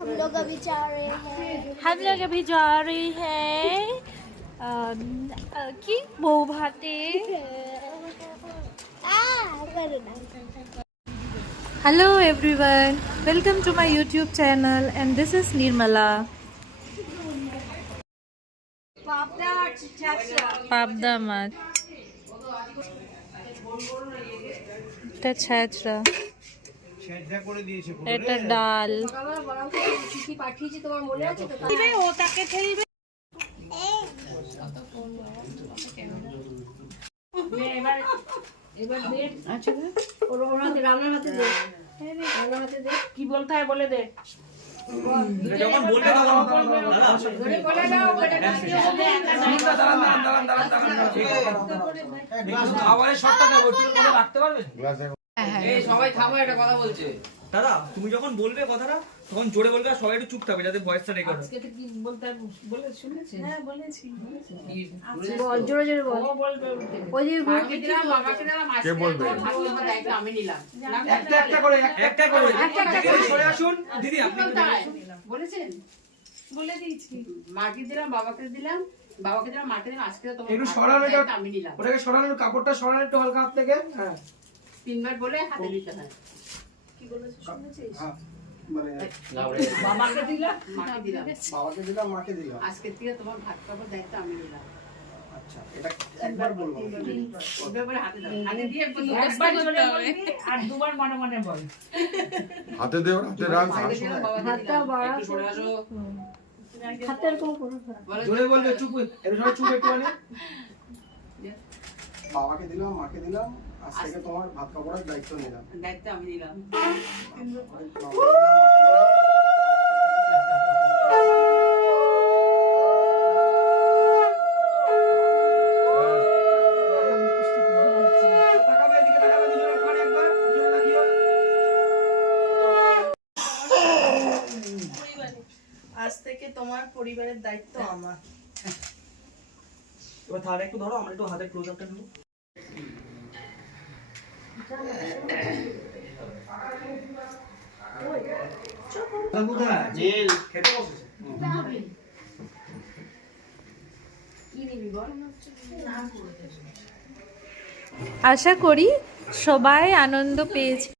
हम लोग अभी जा रहे हैं কি বউ ভাতে। Hello everyone, welcome to my YouTube channel and this is Nirmala. পাবদা মাছ, এটা ছ্যাঁচড়া, এটা ডাল। কি বলতে হয় বলে দে। সবাই থামো, একটা কথা বলছে। দাদা তুমি যখন বলবে কথাটা তখন জোরে বলবে আর সবাই একটু চুপ থাকবে যাতে ভয়েসটা রেকর্ড হয়। আজকে কি বলতে বলে শুনেছেন? হ্যাঁ বলেছি। বল জোরে জোরে বল। ও বলবে ওই যে মাকে দিলাম, বাবাকে দিলাম, আজকে তোমার দায়িত্ব আমি নিলাম। একটা একটা করে সরে আসুন দিদি, আপনি বলেছেন? বলে দিয়েছি। মাকে দিলাম, বাবাকে দিলাম, বাবাকে দিলাম, মাকে দিলাম, আজকে তোমার একটু সরানো, দায়িত্ব আমি নিলাম। ওটাকে সরানো, কাপড়টা সরানো একটু হালকা হাত থেকে। হ্যাঁ, তিনবার বলে হাতে দিতে হয়। কি বলেছিস শুনেছিস? মানে বাবাকে দিলাম, মাকে দিলাম, বাবাকে দিলাম, মাকে দিলাম। আজকে থেকে তোমার ভাত খাবার দায়িত্ব আমি নিলাম। আচ্ছা, এটা একবার বলবো। এবার হাতে দাও, হাতে দিয়ে একবার জোরে বলবি আর দুবার মনে মনে বল। হাতে দেও, হাতে রাখ। হাতটা বাড়া, একটু সরে আসো। হাতের কোন পুরো জোরে বলবে, চুপ একটু সবাই চুপ একটু মানে। বাবাকে দিলাম, মাকে দিলাম, আজ থেকে তোমার ভাত কাপড়ের দায়িত্ব নিলাম। দায়িত্ব আমি নিলাম। আজ থেকে তোমার পরিবারের দায়িত্ব আমার। এবার থালা একটু ধরো, আমরা একটু হাতে ক্লোজ আপটা নেব। আশা করি সবাই আনন্দ পেয়েছে।